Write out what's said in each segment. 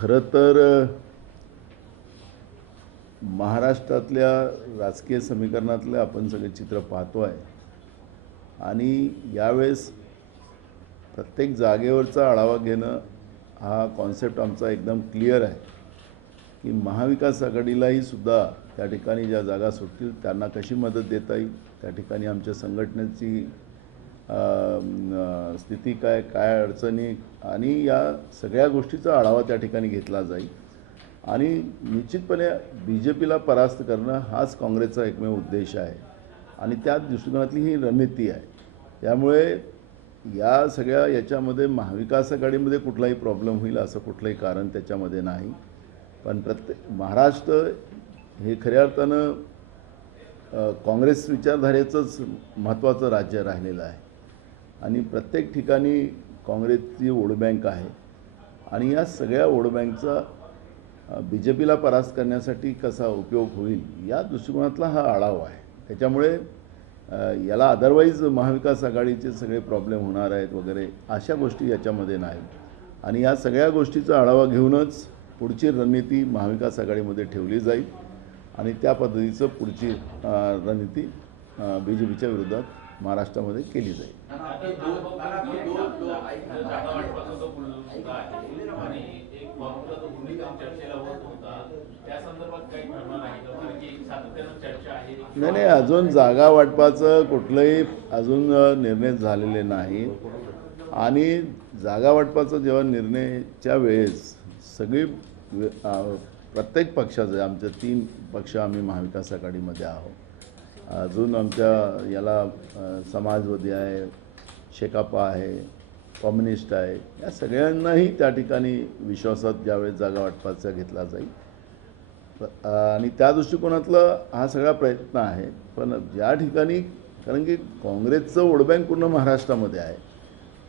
खरं तर महाराष्ट्रातल्या राजकीय समीकरणातलं आपण सगळे चित्र पाहतो आहे आणि यावेळेस प्रत्येक जागेवरचा आढावा घेणं हा कॉन्सेप्ट आमचा एकदम क्लिअर आहे की महाविकास आघाडीलाही सुद्धा त्या ठिकाणी ज्या जागा सुटतील त्यांना कशी मदत देता येईल, त्या ठिकाणी आमच्या संघटनेची स्थिती काय काय अडचणी आणि या सगळ्या गोष्टीचा आढावा त्या ठिकाणी घेतला जाईल आणि निश्चितपणे BJPला परास्त करणं हाच काँग्रेसचा एकमेव उद्देश आहे आणि त्या दृष्टिकोनातली ही रणनीती आहे। त्यामुळे या सगळ्या याच्यामध्ये महाविकास आघाडीमध्ये कुठलाही प्रॉब्लेम होईल असं कुठलंही कारण त्याच्यामध्ये नाही, पण महाराष्ट्र हे खऱ्या अर्थानं काँग्रेस विचारधारेचंच महत्त्वाचं राज्य राहिलेलं आहे आणि प्रत्येक ठिकाणी काँग्रेसची वोट बँक आहे आणि या सगळ्या वोट बँकचा BJPला परास्त करण्यासाठी कसा उपयोग होईल या दृष्टिकोनातला हा आढावा आहे। त्याच्यामुळे याला अदरवाईज महाविकास आघाडीचे सगळे प्रॉब्लेम होणार आहेत वगैरे अशा गोष्टी याच्यामध्ये नाही आणि या सगळ्या गोष्टीचा आढावा घेऊनच पुढची रणनीती महाविकास आघाडीमध्ये ठेवली जाईल आणि त्या पद्धतीचं पुढची रणनीती BJPच्या विरोधात महाराष्ट्रामध्ये केली जाईल। नाही, अजून जागा वाटपाचं कुठलंही अजून निर्णय झालेले नाही आणि जागा वाटपाचं जेव्हा निर्णयाच्या वेळेस सगळी प्रत्येक पक्षाचे आमचे 3 पक्ष आम्ही महाविकास आघाडीमध्ये आहोत, अजून आमच्या याला समाजवादी आहे, शेकापा आहे, कम्युनिस्ट आहे, या सगळ्यांनाही त्या ठिकाणी विश्वासात ज्यावेळेस जागा वाटपाचा घेतला जाईल आणि त्या दृष्टिकोनातला हा सगळा प्रयत्न आहे। पण ज्या ठिकाणी कारण की काँग्रेसचं वोट बँक पूर्ण महाराष्ट्रामध्ये आहे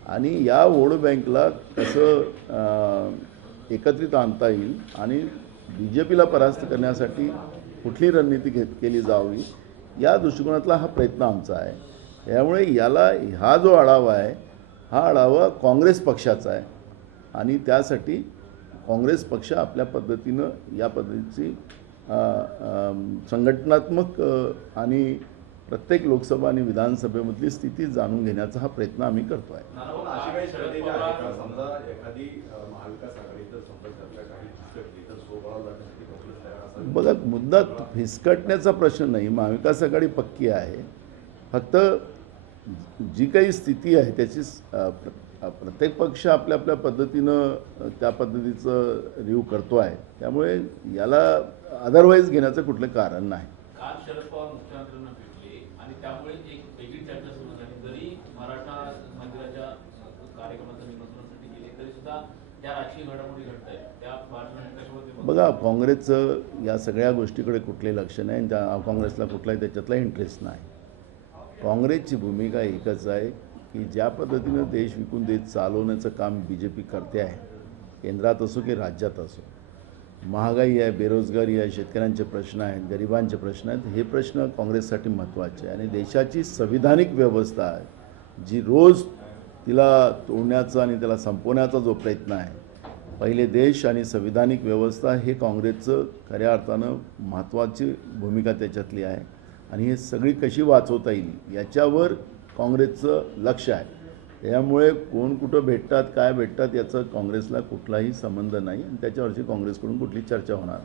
आणि या वोट बँकला कसं एकत्रित आणता येईल आणि BJPला परास्त करण्यासाठी कुठली रणनीती केली जावी या दृष्टिकोनातला हा प्रयत्न आमचा आहे। त्यामुळे याला हा जो आढावा आहे हा आढावा काँग्रेस पक्षाचा आहे आणि त्यासाठी काँग्रेस पक्ष आपल्या पद्धतीनं या पद्धतीची संघटनात्मक आणि प्रत्येक लोकसभा आणि विधानसभेमधली स्थिती जाणून घेण्याचा हा प्रयत्न आम्ही करतो आहे। बघा, मुद्दा फिसकटण्याचा प्रश्न नाही, महाविकास आघाडी पक्की आहे, फक्त जी काही स्थिती आहे त्याची प्रत्येक पक्ष आपल्या आपल्या पद्धतीनं त्या पद्धतीचं रिव्ह्यू करतो आहे, त्यामुळे याला अदरवाईज घेण्याचं कुठलं कारण नाही। काल शरद पवार मुख्यमंत्र्यांना भेटले आणि त्यामुळे एक वेगळी चर्चा सुरू झाली, जरी मराठा मंदिराच्या कार्यक्रमाच्या निमंत्रणासाठी गेले तरी सुद्धा त्या राजकीय घडामोडी घडत आहेत त्या भाषणामध्ये बघा, काँग्रेसचं या सगळ्या गोष्टीकडे कुठले लक्ष नाही, त्या काँग्रेसला कुठलाही त्याच्यातला इंटरेस्ट नाही। काँग्रेसची भूमिका एकच आहे की ज्या पद्धतीनं देश विकून देश चालवण्याचं काम BJP करते आहे, केंद्रात असो की राज्यात असो, महागाई आहे, बेरोजगारी आहे, शेतकऱ्यांचे प्रश्न आहेत, गरिबांचे प्रश्न आहेत, हे प्रश्न काँग्रेससाठी महत्त्वाचे आहे आणि देशाची संविधानिक व्यवस्था आहे जी रोज तिला तोडण्याचा आणि त्याला संपवण्याचा जो प्रयत्न आहे, पहिले देश आणि संविधानिक व्यवस्था हे काँग्रेसचं खऱ्या अर्थानं महत्त्वाची भूमिका त्याच्यातली आहे आणि हे सगळी कशी वाचवता येईल याच्यावर काँग्रेसचं लक्ष आहे। त्यामुळे कोण कुठं भेटतात, काय भेटतात याचं काँग्रेसला कुठलाही संबंध नाही आणि त्याच्यावरची काँग्रेसकडून कुठली चर्चा होणार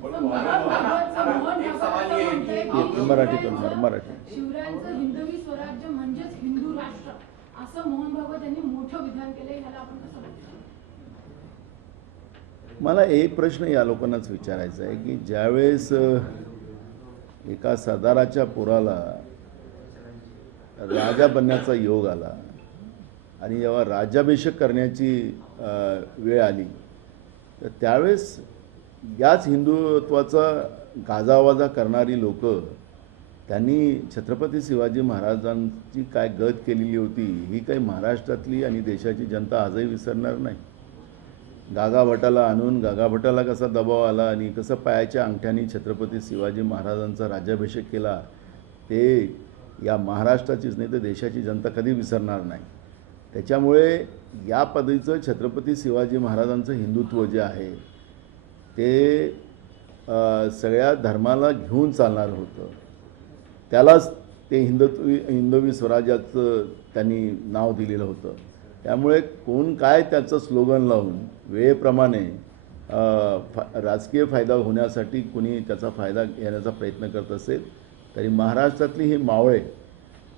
मराठी शिवरायांचं हिंदवी स्वराज्य म्हणजेच हिंदू राष्ट्र असं मोहन भागवत यांनी मोठं विधान केलं, याला आपण कसं बघतो? मला एक प्रश्न या लोकांनाच विचारायचा आहे की ज्यावेळेस एका सरदाराच्या पोराला राजा बनण्याचा योग आला आणि जेव्हा राज्याभिषेक करण्याची वेळ आली तर त्यावेळेस याच हिंदुत्वाचा गाजावाजा करणारी लोक त्यांनी छत्रपती शिवाजी महाराजांची काय गत केलेली होती ही काही महाराष्ट्रातली आणि देशाची जनता आजही विसरणार नाही। गागाभटाला आणून गागाभटाला कसा दबाव आला आणि कसं पायाच्या अंगठ्याने छत्रपती शिवाजी महाराजांचा राज्याभिषेक केला ते या महाराष्ट्राचीच नाही तर देशाची जनता कधी विसरणार नाही। त्याच्यामुळे या पद्धतीचं छत्रपती शिवाजी महाराजांचं हिंदुत्व जे आहे ते सगळ्या धर्माला घेऊन चालणारं होतं. त्यालाच ते हिंदवी स्वराज्याचं त्यांनी नाव दिलेलं होतं. त्यामुळे कोण काय त्याचं स्लोगन लावून वेळेप्रमाणे राजकीय फायदा होण्यासाठी कुणी त्याचा फायदा घेण्याचा प्रयत्न करत असेल तरी महाराष्ट्रातली ही मावळे,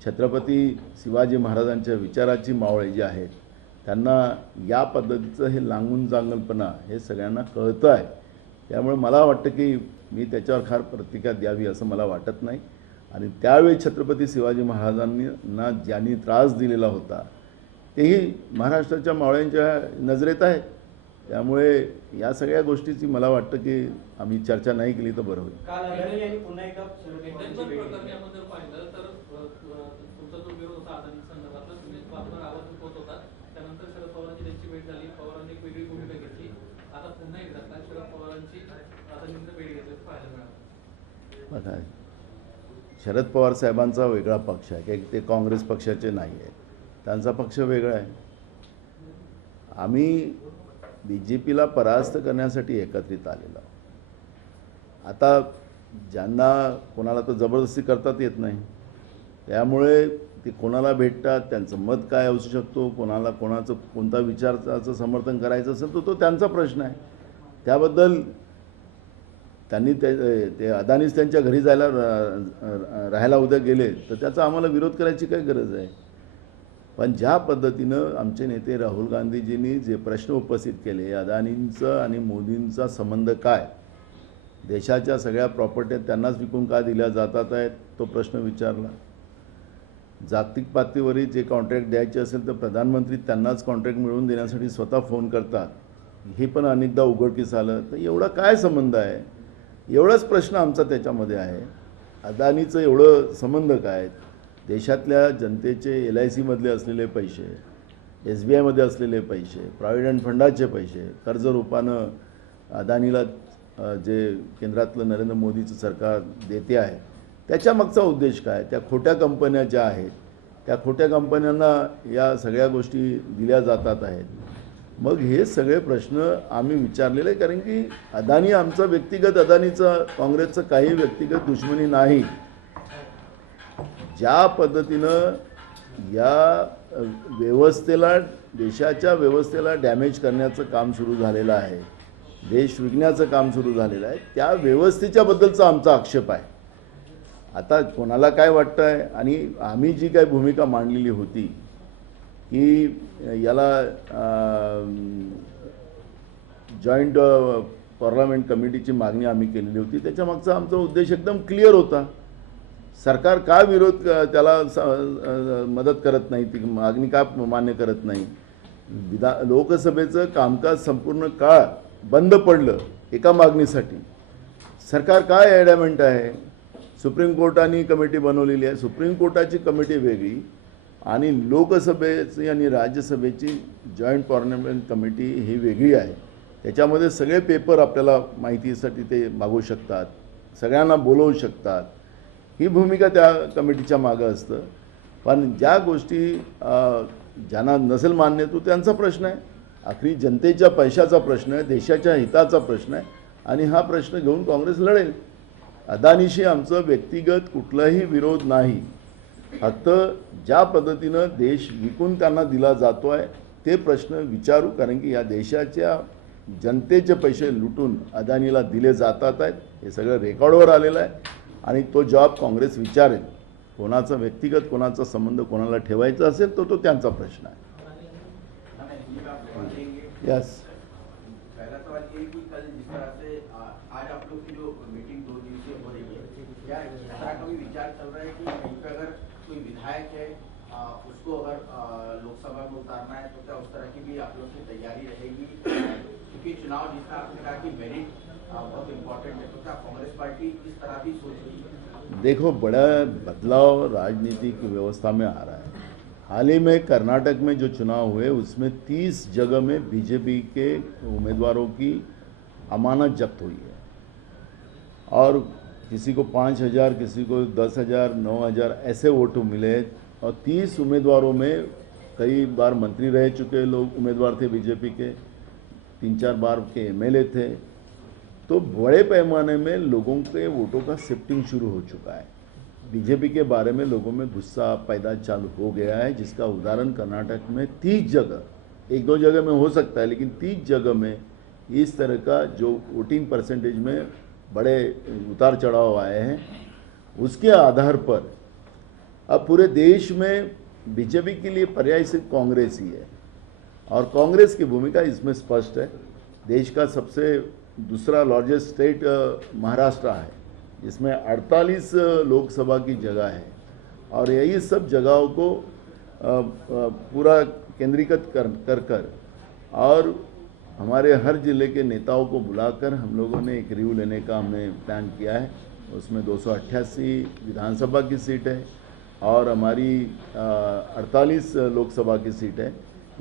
छत्रपती शिवाजी महाराजांच्या विचाराची मावळे जी आहेत, त्यांना या पद्धतीचं हे लांगून जांगलपणा हे सगळ्यांना कळतं आहे. त्यामुळे मला वाटतं की मी त्याच्यावर फार प्रतिक्रिया द्यावी असं मला वाटत नाही. आणि त्यावेळी छत्रपती शिवाजी महाराजांना ज्यांनी त्रास दिलेला होता तेही महाराष्ट्राच्या मावळ्यांच्या नजरेत आहेत. त्यामुळे या सगळ्या गोष्टीची मला वाटतं की आम्ही चर्चा नाही केली तर बरं होईल. काल अदानी यांनी पुन्हा एकदा शरद इंटरनेट पवारांची भेट प्रकरणी घेतली. आपण जर पाहिलं तर तुमचा जो विरोध होता अदानी संदर्भातला तुम्ही बातम्या आवाज होत होता. त्यानंतर शरद पवारांची त्यांची भेट झाली. पवारांनी एक वेगळी भूमिका घेतली. आता पुन्हा एकदा काल शरद पवारांची अदानींना भेट घेतली पाहायला मिळालं. बघा, शरद पवार साहेबांचा वेगळा पक्ष आहे, की ते काँग्रेस पक्षाचे नाही आहेत. त्यांचा पक्ष वेगळा आहे. आम्ही BJPला परास्त करण्यासाठी एकत्रित आलेलो. आता ज्यांना कोणाला तर जबरदस्ती करतात येत नाही, त्यामुळे ते कोणाला भेटतात, त्यांचं मत काय असू शकतो, कोणाला कोणाचं कोणता विचाराचं समर्थन करायचं असेल तो त्यांचा प्रश्न आहे. त्याबद्दल त्यांनी ते अदानीच त्यांच्या घरी जायला राहायला उद्या गेले तर त्याचा आम्हाला विरोध करायची काय गरज आहे. पण ज्या पद्धतीनं आमचे नेते राहुल गांधीजींनी जे प्रश्न उपस्थित केले, अदानींचं आणि मोदींचा संबंध काय, देशाच्या सगळ्या प्रॉपर्ट्या त्यांनाच विकून का दिल्या जातात आहेत तो प्रश्न विचारला. जागतिक पातळीवरील जे कॉन्ट्रॅक्ट द्यायचे असेल तर प्रधानमंत्री त्यांनाच कॉन्ट्रॅक्ट मिळवून देण्यासाठी स्वतः फोन करतात, हे पण अनेकदा उघडकीस आलं. तर एवढा काय संबंध आहे, एवढाच प्रश्न आमचा त्याच्यामध्ये आहे. अदानीचं एवढं संबंध काय, देशातल्या जनतेचे LICमधले असलेले पैसे, SBIमध्ये असलेले पैसे, प्रॉव्हिडंट फंडाचे पैसे, कर्जरूपानं अदानीला जे केंद्रातलं नरेंद्र मोदीचं सरकार देते आहे, त्याच्यामागचा उद्देश काय, त्या खोट्या कंपन्या ज्या आहेत त्या खोट्या कंपन्यांना या सगळ्या गोष्टी दिल्या जातात आहेत. मग हे सगळे प्रश्न आम्ही विचारलेले आहे. कारण की अदानी आमचा व्यक्तिगत, अदानीचं काँग्रेसचं काही व्यक्तिगत दुश्मनी नाही. ज्या पद्धतीनं या व्यवस्थेला, देशाच्या व्यवस्थेला डॅमेज करण्याचं काम सुरू झालेलं आहे, देश विकण्याचं काम सुरू झालेलं आहे, त्या व्यवस्थेच्या बद्दलचा आमचा आक्षेप आहे. आता कोणाला काय वाटतं आहे, आणि आम्ही जी काय भूमिका मांडलेली होती की याला जॉईंट पार्लमेंट कमिटीची मागणी आम्ही केलेली होती, त्याच्यामागचा आमचा उद्देश एकदम क्लिअर होता. सरकार का विरोध त्याला मदत करत नाही, ती मागणी का मान्य करत नाही. लोकसभेचं कामकाज संपूर्ण काळ बंद पडलं एका मागणीसाठी. सरकार काय ॲडॅमेंट आहे. सुप्रीम कोर्टाने कमिटी बनवलेली आहे, सुप्रीम कोर्टाची कमिटी वेगळी आणि लोकसभेची आणि राज्यसभेची जॉईंट पार्लमेंट कमिटी ही वेगळी आहे. त्याच्यामध्ये सगळे पेपर आपल्याला माहितीसाठी ते मागवू शकतात, सगळ्यांना बोलवू शकतात. ही भूमिका त्या कमिटीच्या मागं असतं. पण ज्या गोष्टी ज्यांना नसेल मान्य तो त्यांचा प्रश्न आहे. आखरी जनतेच्या पैशाचा प्रश्न आहे, देशाच्या हिताचा प्रश्न आहे आणि हा प्रश्न घेऊन काँग्रेस लढेल. अदानीशी आमचं व्यक्तिगत कुठलाही विरोध नाही. फक्त ज्या पद्धतीनं देश विकून त्यांना दिला जातो आहे ते प्रश्न विचारू. कारण की या देशाच्या जनतेचे पैसे लुटून अदानीला दिले जातात आहेत, हे सगळं रेकॉर्डवर आलेलं आहे आणि तो जॉब काँग्रेस विचारेल. कोणाचा व्यक्तिगत कोणाचा संबंध कोणाला ठेवायचा असेल तो त्यांचा प्रश्न आहे. यस, पहला सवाल ये कि कल जिस तरह से आज आप लोग की जो मीटिंग 2 दिवसीय हो रही है, क्या ऐसा कभी विचार चल रहा है कि कहीं पे अगर कोई विधायक है उसको अगर लोकसभा में उतारना है तो क्या उस तरह की भी आप लोग की तैयारी रहेगी? क्योंकि चुनाव जिसका आपने कहा कि मेरिट बहुत इम्पोर्टेंट है, तो क्या कांग्रेस पार्टी इस तरह भी सोच रही है? देखो, बड़ा बदलाव राजनीतिक व्यवस्था में आ रहा है. हाल ही में कर्नाटक में जो चुनाव हुए उसमें 30 जगह में BJP के उम्मीदवारों की अमानत जब्त हुई है और किसी को 5,000, किसी को 10,000, 9,000 ऐसे वोट मिले. और 30 उम्मीदवारों में कई बार मंत्री रह चुके लोग उम्मीदवार थे BJP के, 3-4 बार के MLA थे. तो बड़े पैमाने में लोगों के वोटों का शिफ्टिंग शुरू हो चुका है। बीजेपी के बारे में लोगों में गुस्सा पैदा चालू हो गया है, जिसका उदाहरण कर्नाटक में 30 जगह, 1-2 जगह में हो सकता है, लेकिन 30 जगह में इस तरह का जो वोटिंग परसेंटेज में बड़े उतार चढ़ाव आए हैं, उसके आधार पर अब पूरे देश में बीजेपी के लिए पर्याय सिर्फ कांग्रेस ही है और कांग्रेस की भूमिका इसमें स्पष्ट है। देश का सबसे दूसरा लार्जेस्ट स्टेट महाराष्ट्र है, जिसमें 48 लोकसभा की जगह है और यही सब जगहों को पूरा केंद्रीकृत कर और हमारे हर जिले के नेताओं को बुलाकर हम लोगों ने एक रिव्यू लेने का हमने प्लान किया है। उसमें 288 विधानसभा की सीट है और हमारी 48 लोकसभा की सीट है।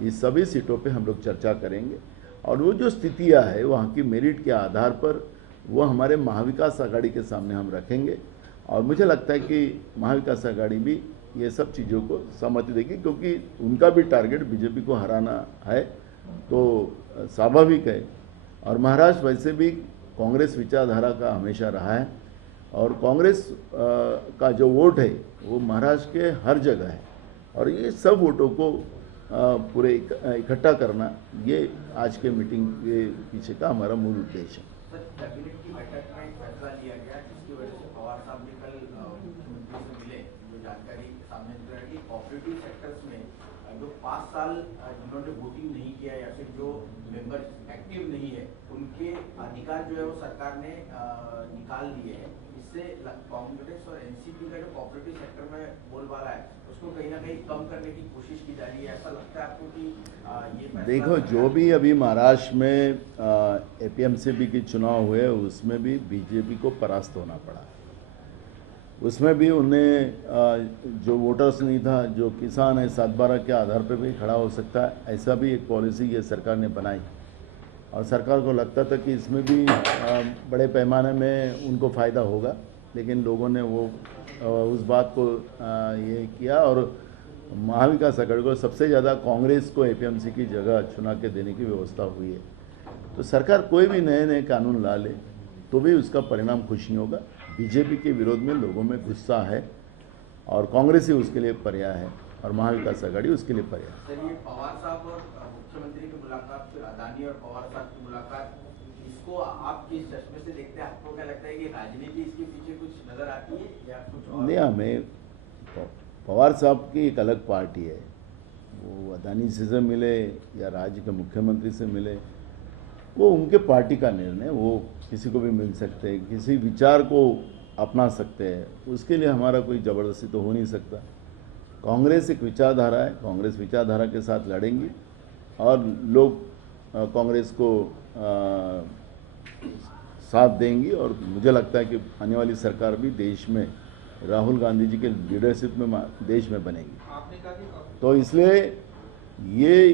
ये सभी सीटों पे हम लोग चर्चा करेंगे और वो जो स्थितियाँ है वहाँ की मेरिट के आधार पर वो हमारे महाविकास आघाड़ी के सामने हम रखेंगे और मुझे लगता है कि महाविकास आघाड़ी भी ये सब चीज़ों को सहमति देगी, क्योंकि उनका भी टारगेट बीजेपी को हराना है, तो स्वाभाविक है। और महाराष्ट्र वैसे भी कांग्रेस विचारधारा का हमेशा रहा है और कांग्रेस का जो वोट है वो महाराष्ट्र के हर जगह है और ये सब वोटों को पूरे इकट्ठा करना, ये आज के मीटिंग के पीछे का हमारा मूल उद्देश्य है। सर, कैबिनेट की बैठक में एक फैसला लिया गया जिसकी वजह से पवार साहब ने कल मुख्यमंत्री से मिले, जो जानकारी सामने निकल रही है कि कोऑपरेटिव सेक्टर्स में जो 5 साल जिन्होंने वोटिंग नहीं किया या फिर जो मेंबर्स एक्टिव नहीं है, उनके अधिकार जो है वो सरकार ने निकाल लिए हैं। इससे कांग्रेस और एनसीपी का जो कोऑपरेटिव सेक्टर में बोलबाला है उसको कहीं ना कहीं कम करने की कोशिश की जा रही है। ऐसा लगता है आपको कि ये फैसला देखो, जो भी अभी महाराष्ट्र में एपीएमसीबी के चुनाव हुए उसमें भी बीजेपी को परास्त होना पड़ा। उसमें भी उन्हें जो वोटर्स नहीं था, जो किसान है 7/12 के आधार पर भी खड़ा हो सकता है, ऐसा भी एक पॉलिसी ये सरकार ने बनाई और सरकार को लगता था कि इसमें भी बड़े पैमाने में उनको फ़ायदा होगा, लेकिन लोगों ने वो उस बात को ये किया और महाविकास आघाड़ी को सबसे ज़्यादा कांग्रेस को एपीएमसी की जगह चुना के देने की व्यवस्था हुई है। तो सरकार कोई भी नए कानून ला ले तो भी उसका परिणाम खुश नहीं होगा। बीजेपी के विरोध में लोगों में गुस्सा है और कांग्रेस ही उसके लिए पर्याय है और महाविकास आघाड़ी उसके लिए पर्याय है। सर, ये पवार साहब और मुख्यमंत्री की मुलाकात, फिर अदानी और पवार साहब की मुलाकात, इसको आप किस चश्मे से देखते हैं? आपको क्या लगता है कि राजनीति इसके पीछे कुछ नजर आती है या कुछ और? नहीं, हमें पवार साहब की एक अलग पार्टी है, वो अदानी से मिले या राज्य के मुख्यमंत्री से मिले, वो उनके पार्टी का निर्णय, वो किसी को भी मिल सकते हैं, किसी विचार को अपना सकते हैं, उसके लिए हमारा कोई ज़बरदस्ती तो हो नहीं सकता। कांग्रेस एक विचारधारा है, कांग्रेस विचारधारा के साथ लड़ेंगी और लोग कांग्रेस को साथ देंगी और मुझे लगता है कि आने वाली सरकार भी देश में राहुल गांधी जी के लीडरशिप में देश में बनेगी। तो इसलिए ये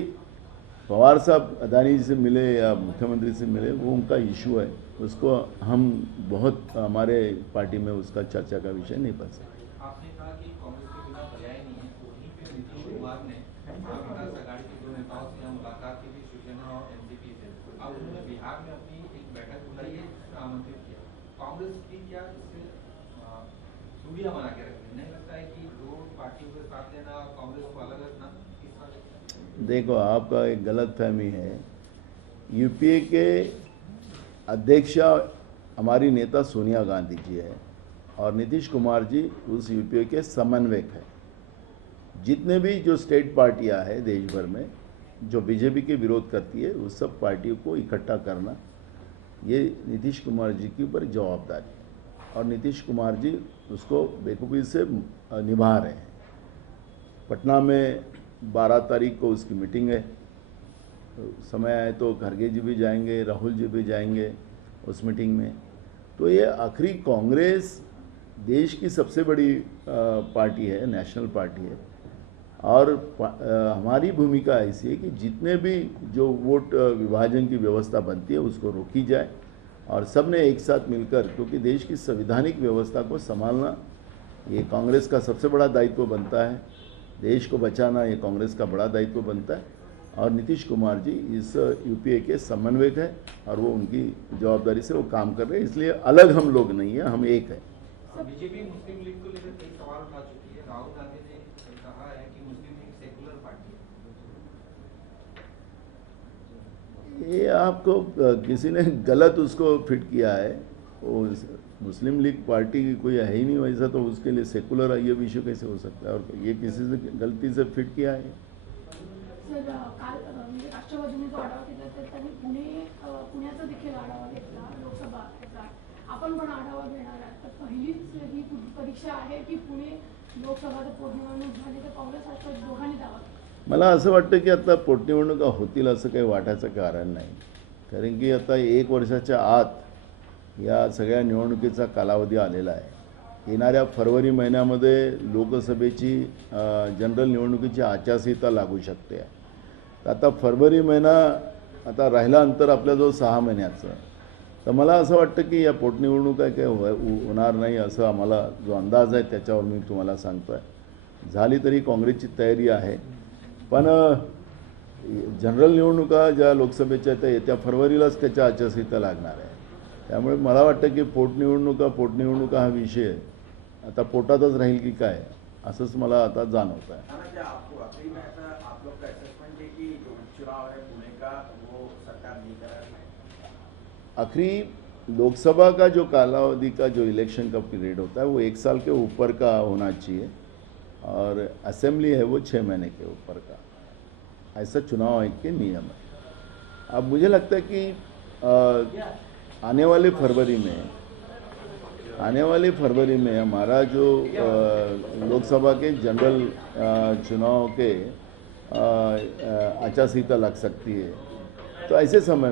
पवार साहब अदानी जी से मिले या मुख्यमंत्री से मिले, वो उनका इशू है, उसको हम बहुत हमारे पार्टी में उसका चर्चा का विषय नहीं बन सकते। आपने कहा कि कांग्रेस के बिना पर्याय नहीं है, तो वहीं पे नीतीश कुमार ने महाविकास आघाड़ी के 2 नेताओं से मुलाकात की थी, शिवसेना और एनसीपी से। अब उन्होंने बिहार में अपनी एक बैठक बुलाई है, आमंत्रित किया। कांग्रेस की क्या इससे दूरियां बना के रखी? नहीं लगता है कि 2 पार्टियों के साथ लेना और कांग्रेस को अलग रखना? देखो, आपका एक गलत फहमी है। यूपीए के अध्यक्षा हमारी नेता सोनिया गांधी जी है और नीतीश कुमार जी उस यूपीए के समन्वयक हैं। जितने भी जो स्टेट पार्टियां हैं देश भर में जो बीजेपी के विरोध करती है, उस सब पार्टियों को इकट्ठा करना ये नीतीश कुमार जी के ऊपर जवाबदारी है और नीतीश कुमार जी उसको बेखूबी से निभा रहे हैं। पटना में 12 तारीख को उसकी मीटिंग है, समय आए तो खड़गे जी भी जाएंगे, राहुल जी भी जाएंगे उस मीटिंग में। तो ये आखिरी कांग्रेस देश की सबसे बड़ी पार्टी है, नेशनल पार्टी है और हमारी भूमिका ऐसी है कि जितने भी जो वोट विभाजन की व्यवस्था बनती है उसको रोकी जाए और सब ने एक साथ मिलकर, क्योंकि देश की संवैधानिक व्यवस्था को संभालना ये कांग्रेस का सबसे बड़ा दायित्व बनता है, देश को बचाना ये कांग्रेस का बड़ा दायित्व बनता है और नीतीश कुमार जी इस यूपीए के समन्वयक है और वो उनकी जवाबदारी से वो काम कर रहे हैं, इसलिए अलग हम लोग नहीं हैं, हम एक हैं। बीजेपी मुस्लिम लीग को लेकर कई सवाल उठा चुकी है। राहुल गांधी ने कहा है कि मुस्लिम लीग सेकुलर पार्टी है। ये आपको किसी ने गलत उसको फिट किया है। वो मुस्लिम लीग पार्टी की कोई है ही नहीं वैसा, तो उसके लिए सेकुलर ये विषय कैसे हो सकता है, और ये किसी से गलती से फिट किया है। सर काल म्हणजे राष्ट्रवादीने जो आढावा घेतला तर त्यांनी पुण्याचा देखील आढावा घेतला, लोकसभा घेतला. आपण पण आढावा घेणार आहात. तर पहिलीच ही परीक्षा आहे की पुणे लोकसभा पोटनिवडणूक झाली तर काँग्रेस राष्ट्रवादी दोघांनी दावा केला. मला असं वाटतं की आता पोटनिवडणुका होतील असं काही वाटायचं कारण नाही, कारण की आता 1 वर्षाच्या आत या सगळ्या निवडणुकीचा कालावधी आलेला आहे. येणाऱ्या फरवरी महिन्यामध्ये लोकसभेची जनरल निवडणुकीची आचारसंहिता लागू शकते. तर आता फरवरी महिना आता राहिला अंतर आपल्याजवळ 6 महिन्याचं, तर मला असं वाटतं की या पोटनिवडणुका काही होणार नाही असं आम्हाला जो अंदाज आहे त्याच्यावर मी तुम्हाला सांगतो आहे. झाली तरी काँग्रेसची तयारी आहे, पण जनरल निवडणुका ज्या लोकसभेच्या त्या येत्या फरवरीलाच त्याच्या आचारसंहिता लागणार आहे. त्यामुळे मला वाटतं की पोटनिवडणुका हा विषय आता पोटातच राहील की काय असंच मला आता जाणवत आहे. आपको आखिरी में ऐसा आप लोग का असेसमेंट है कि जो चुनाव है पुणे का वो सरकार नहीं करा रही है? आखिरी लोकसभा का जो कालावधि का जो इलेक्शन का पीरियड होता है वो 1 साल के ऊपर का होना चाहिए, और असेंबली है वो 6 महीने के ऊपर का, ऐसा चुनाव आयोग के नियम है. अब मुझे लगता है कि आने वाले फरवरी में हमारा जो लोकसभा के जनरल चुनाव के आचार संहिता लग सकती है. तो ऐसे समय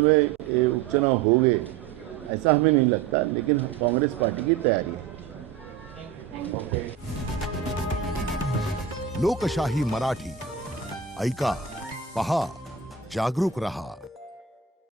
में ये उपचुनाव हो गए ऐसा हमें नहीं लगता, लेकिन कांग्रेस पार्टी की तैयारी है. लोकशाही मराठी ऐका, पहा, जागरूक रहा.